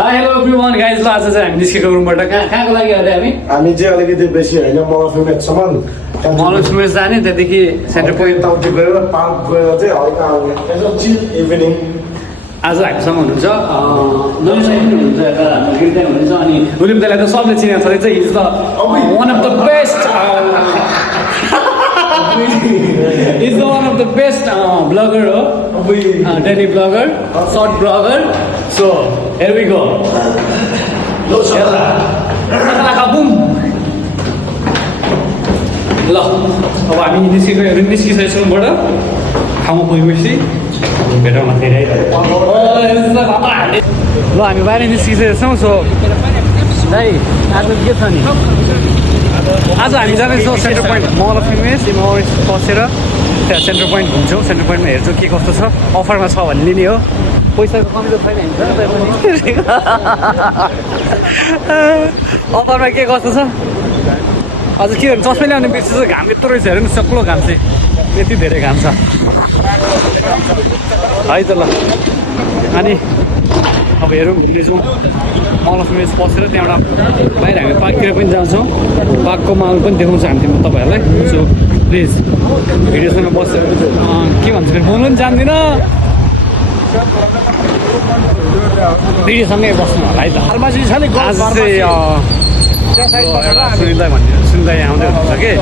Hello everyone guys ल आज चाहिँ हामी निस्केको रुमबाट कहाँको लागि अरे हामी चाहिँ अलिकति बेसी होइन मलसम्म मलसम्म जाने त्यहाँदेखि सेन्टर पोइन्ट ताउति गएर पार्क गएर चाहिँ हल्का आउने चिल इभिनिङ आज हामीसँग हुनुहुन्छ नलिसा पनि हुनुहुन्छ यता हाम्रो गिरिदान हुनुहुन्छ अनि रुलिम दाइलाई त सबले चिनेको छ चाहिँ his the one of the best is the one of the best blogger हो daily blogger short blogger so here we go ल अब हामी निस्किसकेको रुमबाट ठाउँमा पुगेपछि भेटौँला फेरि ल हामी बाहिर निस्किसकेको छौँ सो दाइ आज के छ नि आज हामी जाँदैछौँ centre point mall of image पसेर त्यहाँ सेन्टर पोइन्ट घुम्छौँ सेन्टर पोइन्टमा हेर्छौँ के कस्तो छ अफरमा छ भने लिने हो पैसाको कमी त छैन अफरमा के कस्तो छ अझ के भन्नु चस्मै ल्याउने बिर्सेछ घाम यत्रो रहेछ हेर्नु सक्लो घाम चाहिँ यति धेरै घाम छ है त ल अनि अब हेरौँ घुम्नेछौँ मल अफ इमेज पसेर त्यहाँबाट बाहिर हामी पार्कतिर पनि जान्छौँ पार्कको माल पनि देखाउँछ हामी तपाईँहरूलाई सो प्लिज भिडियोसँग बसेर के भन्छ फेरि बोल्नु पनि जान्दिनँ भिडियोसँगै बस्नु होला है त आज चाहिँ सुनिँदै भनिदिनु सुन्दै आउँदै हुनुहुन्छ कि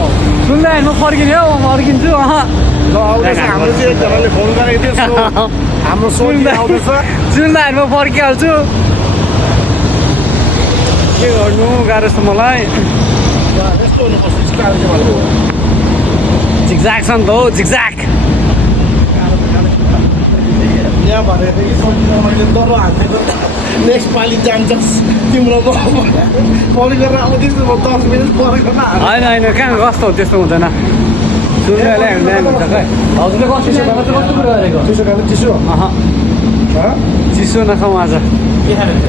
सुन्दै म फर्किने हो म फर्किन्छु हाम्रो चाहिँ एकजनाले फोन गरेको थियो हाम्रो सुन्दा म फर्किहाल्छु के गर्नु गाह्रो छ मलाई झिकझ्याक छ नि त हो झिकझ्याक यहाँ भनेको थियो कि मैले डर हालेको नेक्स्ट पालि जान्छस् तिम्रो परि गरेर आउँदैछु म 10 मिनट परेको होइन होइन कहाँ कस्तो हो त्यस्तो हुँदैन सुन्नेलाई हुन्छ खै हजुरले कस्तो कुरा गरेको चिसो चिसो नखाउँ आज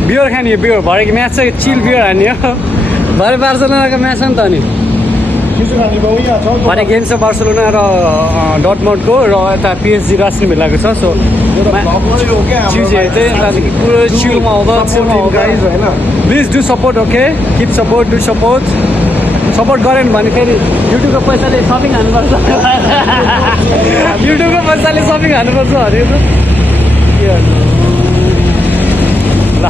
बियर खाने बियर भरेको म्याच चाहिँ चिल बियर हान्ने हो भरे बार्सलोनाको म्याच हो नि त अनि भने गेम छ बार्सलोना र डटमन्डको र यता पिएचजी र अस्ति मिलाएको छ सो चिजहरू चाहिँ पुरो चिलमा आउँदा please do support okay keep support do support support गरेन भने फेरि युट्युबको पैसाले सपिङ हान्नुपर्छ युट्युबको पैसाले सपिङ हान्नुपर्छ अरे ल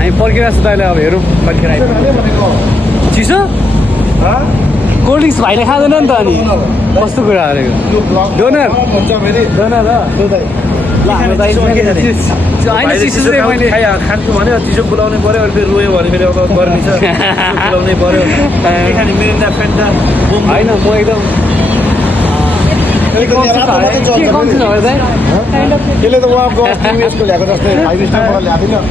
हामी पर्खिरहेको छु तैँले अब हेरौँ कतिखेर आइपुग्छ चिसो कोल्ड ड्रिङ्क्स भाइले खाँदैन नि त अनि कस्तो कुरा गरेको डोनर डोनर खान्छु भने चिसो बोलाउनै पऱ्यो अहिले फेरि रोयो भने फेरि अब गर्मी छ बोलाउनै पऱ्यो मिरिन्डा फेन्टा होइन म एकदम त्यसले त उहाँको यसको ल्याएको जस्तै 5 स्टारबाट ल्याएको थिएन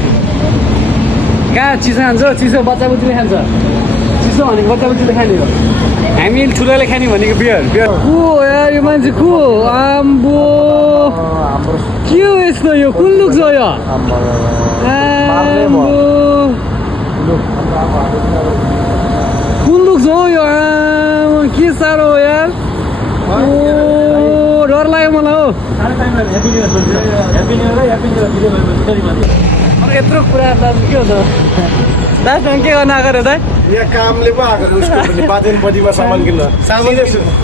कहाँ चिसो खान्छ चिसो बच्चा बुच्चीले खान्छ चिसो भनेको बच्चा बुच्चीले खाने हो हामी ठुलोले खाने भनेको बियर बियर को यार यो मान्छे को आम्बो के हो यस्तो यो कुन लुक छ यो कुन लुक छ हो यो के साह्रो हो यार डर लाग्यो मलाई हो यत्रो कुरा दाजु के हो त दाजु के गर्न आएको रे दाइ यहाँ कामले पो आएको उसको पनि बाजेनपट्टिमा सामान किन्न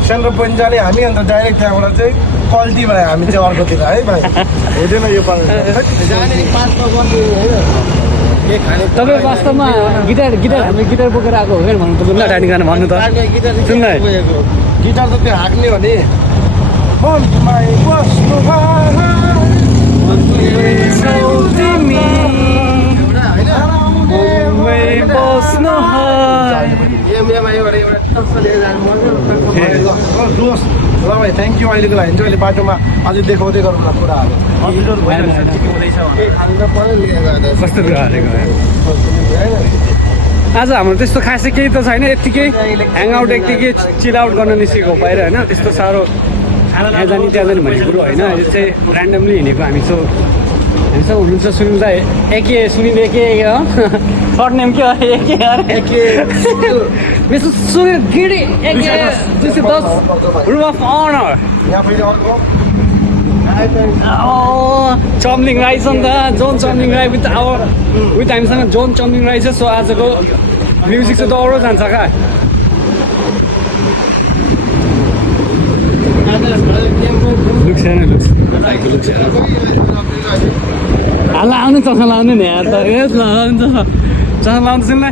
सेन्टर पोइन्ट जाने हामी अन्त डाइरेक्ट त्यहाँबाट चाहिँ क्वालिटी भयो हामी चाहिँ अर्कोतिर है भाइ हुँदैन यो पार्ट तपाईँ वास्तवमा गिटार हामीले गिटार बोकेर आएको हो क्या भन्नु तपाईँ डान्डिङ गाना भन्नु त सुन्नु गिटार त त्यो हाँक्ने हो नि ल भाइ थ्याङ्क यू अहिलेको लागि चाहिँ अहिले बाटोमा अझै देखाउँदै गरौँ न कुराहरू कस्तो कुरा हालेको आज हाम्रो त्यस्तो खासै केही त छैन यत्तिकै ह्याङआउट यत्तिकै चिल आउट गर्न निस्केको बाहिर होइन त्यस्तो साह्रो यहाँ जाने त्यहाँ जाने भन्ने कुरो होइन अहिले चाहिँ ऱ्यान्डमली हिँडेको हामीसँग हुनुहुन्छ सुनिल दाइ AK Sunil AK short name के हो एके मिस्टर सुनिल गिडी AK 210 room of honour Chamling Rai छ नि त जोन चम्लिङ राई विथ हामीसँग जोन चम्लिङ राई छ सो आजको म्युजिक चाहिँ दौडो जान्छ क्या लुक्स हेर्न लुक्स भाइको लुक्स हेर्न हाल्ला आउने चस्मा लाउने नि यार त ए लाउने चस्मा लाउँदैछ नि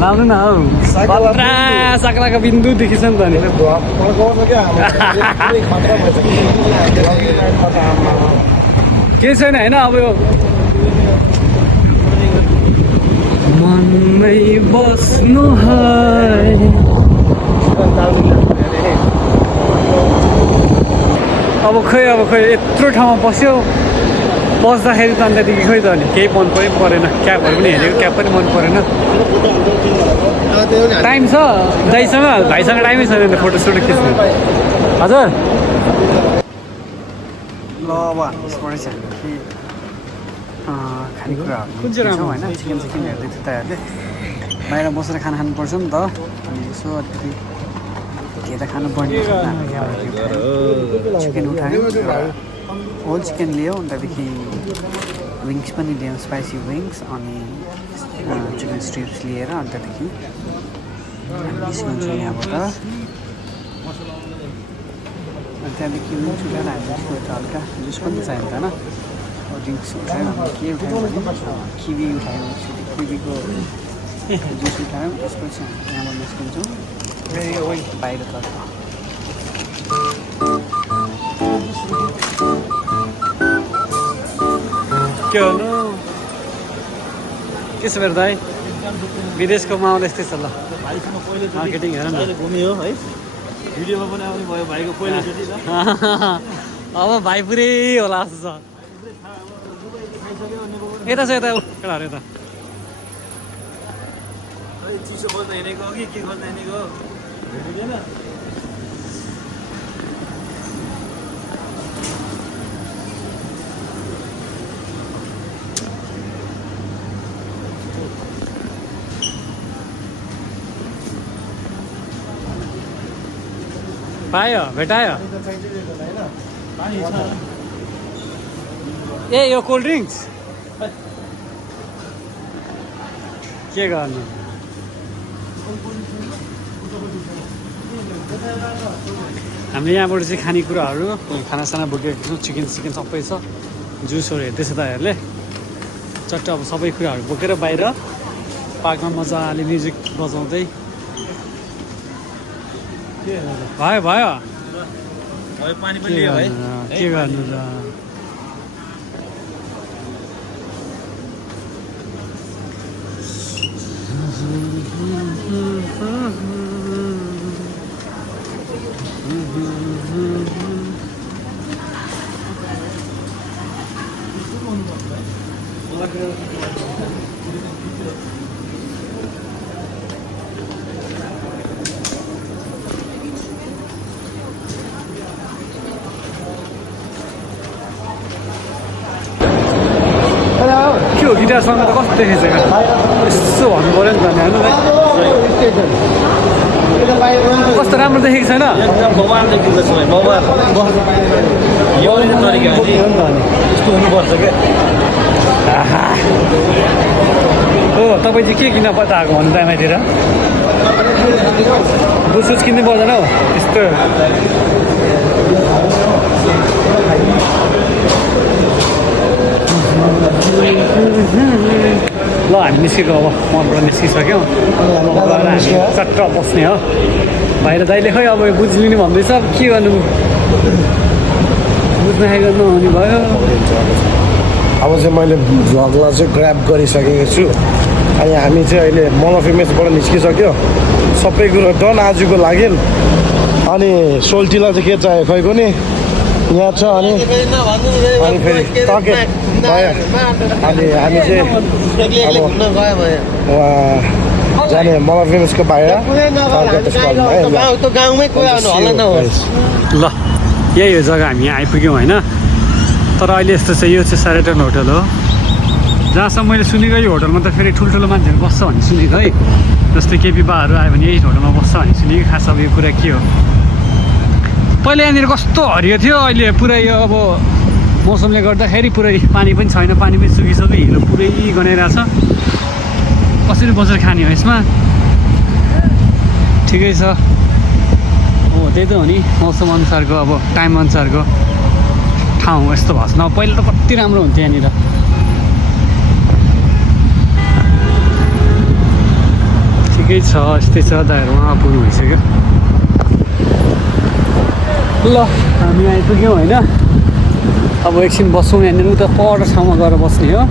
लाउनु न हौ पत्रा सक्लाको बिन्दु देखिन्छ नि त नि केही छैन होइन अब यो मनमै बस्नु है अब खै यत्रो ठाउँमा बस्यो बस्दाखेरि त अन्तदेखि खोइ त अनि केही मन पनि परेन क्याबहरू पनि हेरेको क्याब पनि मन परेन टाइम छ भाइसँग टाइमै छैन नि फोटोसोटो खिच्नु हजुर ल अब हामी खानेकुराहरू कुन चाहिँ राम्रो होइन चिकन हेर्दै थियो तपाईँहरूले बाहिर बसेर खाना खानुपर्छ नि त अनि यसो अलिकति हेरेर खानुपर्ने चिकन उठायो होल चिकन लियो अन्तदेखि विङ्स पनि लियो स्पाइसी विङ्स अनि चिकन स्ट्रिप्स लिएर अन्तदेखि हामी निस्किन्छौँ यहाँबाट अनि त्यहाँदेखि विङ्स उठाएर हामी हल्का जुस पनि चाहिन्छ होइन ड्रिङ्क्स उठायो हामी के उठायो भने किवी उठायो किवीको जुस उठायो त्यसपछि यहाँबाट निस्किन्छौँ बाहिरतर्फ के गर्नु त्यसो भएर दाइ विदेशको माहौल यस्तै छ ल मार्केटिङ हेर न घुम्यो है भिडियोमा पनि आउने भयो भाइको पहिलोचोटि अब भाइ पुरै होला जस्तो छ यता छ यता केटाहरू यता चिसो खोज्दा हिँडेको हो कि के खोज्दा हिँडेको हो भेटिँदैन पायो भेटायो ए यो कोल्ड ड्रिङ्क्स के गर्नु हामीले यहाँबाट चाहिँ खानेकुराहरू खानासाना बोकेको छौँ चिकन सबै छ जुसहरू हेर्दैछ तपाईँहरूले चट्ट अब सबै कुराहरू बोकेर बाहिर पार्कमा मजाले म्युजिक बजाउँदै भयो पानी पनि लियो है के गर्नु र के हो गिटारसँग त कस्तो देखेछ यसो भन्नु पऱ्यो नि त हेर्नु कस्तो राम्रो देखेको छैन एकदम बवाल देखिँदैछ भाइ बवाल यो तरिका हो नि यस्तो हुनुपर्छ क्या हो तपाईँ चाहिँ के किन पत्ता आएको भन्नु त यहाँतिर बुसुस किन्नु पर्दैन हौ यस्तो ल हामी निस्केको अब मलबाट निस्किसक्यौँ गएर हामी चट्ट बस्ने हो भाइर दाइले खै अब बुझ्लिने भन्दैछ के गर्नु बुझ्न खाइ गर्नु हुने भयो अब चाहिँ मैले भ्लगलाई चाहिँ ग्राब गरिसकेको छु अनि हामी चाहिँ अहिले मल अफ इमेजबाट निस्किसक्यो सबै कुरो डन आजको लागि अनि सोल्टीलाई चाहिँ के चाहियो खै कुनि यहाँ छ अनि फेरि टके भयो अनि हामी चाहिँ अब जाने मलाई फेमसको बाहिर ल यही हो जग्गा हामी यहाँ आइपुग्यौँ होइन तर अहिले यस्तो चाहिँ यो चाहिँ सेरेटन होटल हो जहाँसम्म मैले सुनेको यो होटलमा त फेरि ठुल्ठुलो मान्छेहरू बस्छ भन्ने सुनेको है जस्तै केपी बाहरू आयो भने यही होटलमा बस्छ भन्ने सुनेको खास अब यो कुरा के हो पहिला यहाँनिर कस्तो हरियो थियो अहिले पुरै यो अब मौसमले गर्दाखेरि पुरै पानी पनि छैन पानी पनि सुकिसक्यो हिलो पुरै गनाइरहेछ कसरी बसेर खाने हो यसमा ठिकै छ हो त्यही त हो नि मौसम अनुसारको अब टाइम अनुसारको ठाउँ यस्तो भएको छ न पहिला त कति राम्रो हुन्थ्यो यहाँनिर ठिकै छ यस्तै छ दाइहरू उहाँ पुग्नु भइसक्यो ल हामी आइपुग्यौँ होइन अब एकछिन बसौँ यहाँनिर उता पर ठाउँमा गएर बस्ने हो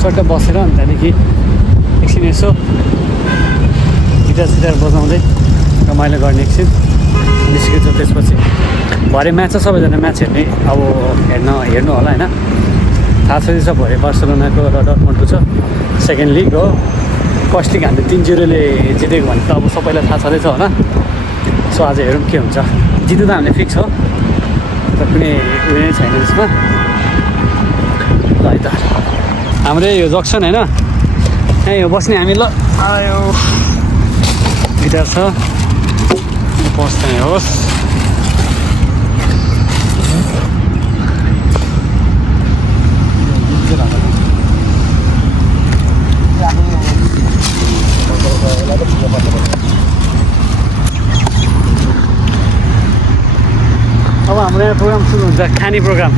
चट्ट बसेर अनि त्यहाँदेखि एकछिन यसो गिटार सिटार बजाउँदै रमाइलो गर्ने एकछिन निस्किन्छ त्यसपछि भरे म्याच छ सबैजना म्याच हेर्ने अब हेर्नु होला होइन थाहा छ भरे बार्सेलोनाको र डर्टमन्डको छ सेकेन्ड लिग हो फर्स्ट लिग हामीले 3-0ले जितेको भने त अब सबैलाई थाहा छँदैछ होला सो आज हेरौँ के हुन्छ जित्नु त हामीले फिक्स हो तर कुनै उयो नै छैन त्यसमा ल है त हाम्रो यो जक्सन होइन यहीँ हो बस्ने हामी ल आयो गिटार छ बस्ने होस् अब हाम्रो यहाँ प्रोग्राम सुरु हुन्छ खाने प्रोग्राम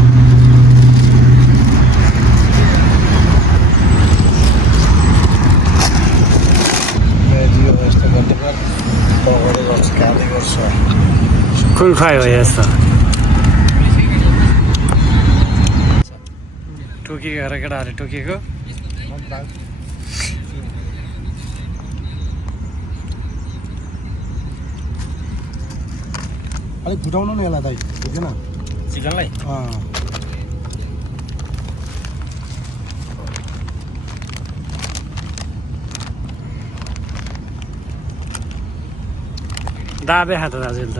फुल फ्राई हो यस्तो टोकिएको हेर केटाहरूले टोकिएको अलिक फुटाउनु नि यसलाई दाइ बुझेन चिकनलाई दाबे खाँदा दाजुले त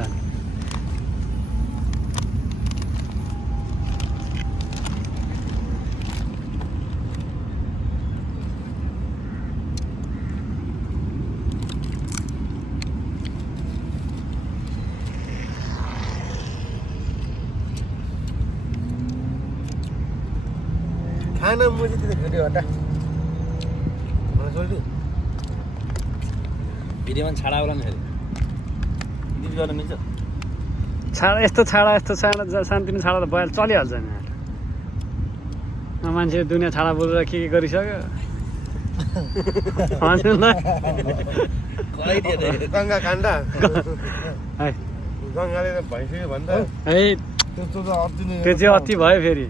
खाना मुझे त्यो भिडियो हटा भिडियोमा छाडा होला नि फेरि डिलिट गर्न मिल्छ छाडा यस्तो छाडा शान्तिमा छाडा त भइहाल्छ चलिहाल्छ नि मान्छे दुनियाँ छाडा बोलेर के गरिसक्यो भन्नु ल गङ्गा काण्ड है गङ्गाले त भइसक्यो भन्दा है त्यस्तो त अति नै त्यो चाहिँ अति भयो फेरि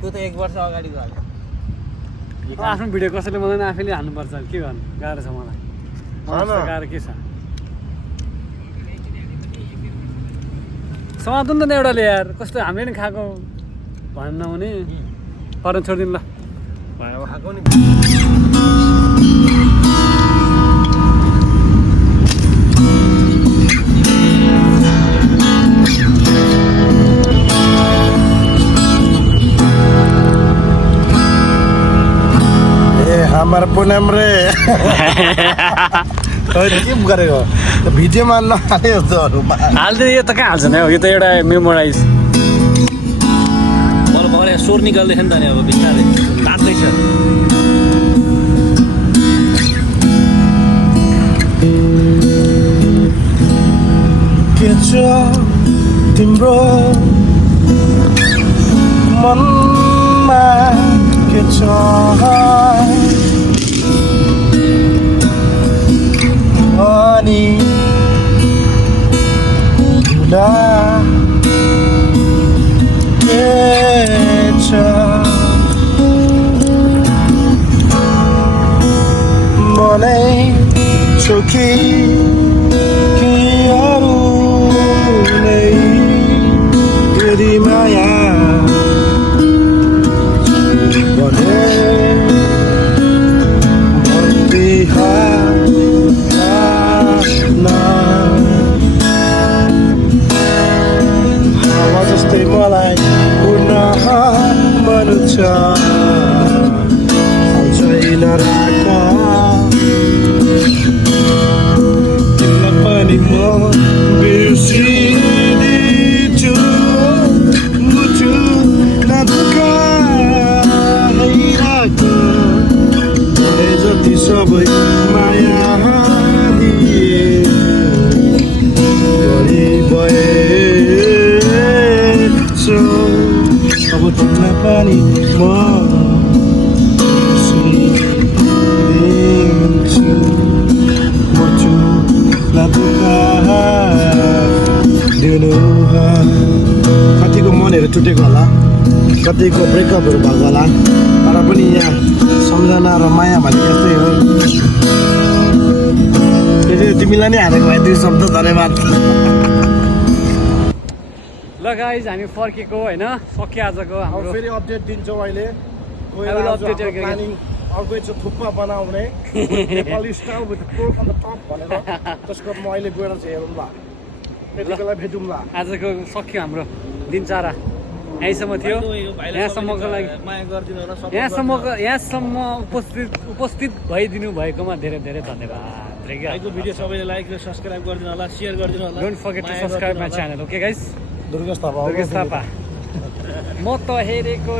त्यो त 1 वर्ष अगाडिको हाल आफ्नो भिडियो कसैले बनाउनु आफैले हाल्नुपर्छ के गर्नु गाह्रो छ मलाई गाह्रो के छ समात्नु नि त एउटाले यार कस्तो हामीले नि खाएको भन्नु नहुने पर्न छोडिदिनु ल भयो खाएको नि हमार पुनम रे के गरेको भिडियोमा नहाले जस्तोहरूमा हाल्दैन यो त कहाँ हाल्छ नि यो त एउटा मेमोराइज मलाई भरे स्वर निकाल्दैछ नि त नि अब बिस्तारै काट्दैछ के छ तिम्रो मनमा के छ अनि धुला के छ मनै चोकी कि अरू नै यदि माया भने हावा जस्तै मलाई उड्न मन छ छैन राख तिमीलाई पनि म बिर्स तिमीलाई पनि म सुनिदिन्छु म चुपलाई दुःख दिनु कतिको मनहरू टुटेको होला कतिको ब्रेकअपहरू भएको होला तर पनि यहाँ सम्झना र माया भनेको यस्तै हो त्यसैले तिमीलाई नै हालेको भाइ 2 शब्द धन्यवाद ल गाइज हामी फर्केको होइन सक्यो आजको अब हाम्रो फेरि अपडेट दिन्छौँ अहिले I will update you again. Planning अर्को चाहिँ थुक्पा बनाउने Nepali style with pork on the top भनेर त्यसको म अहिले गएर चाहिँ हेरौँला त्यतिबेला भेटौँला आजको सक्यो हाम्रो दिनचर्या यहीँसम्म थियो यहाँसम्मको लागि माया गरिदिनु होला सब यहाँसम्म उपस्थित भइदिनु भएकोमा धेरै धेरै धन्यवाद भाइको भिडियो सबैले लाइक र सब्स्क्राइब गरिदिनु होला सेयर गरिदिनु होला don't forget to subscribe my channel okay guys Durgesh Thapa Durgesh Thapa म त हेरेको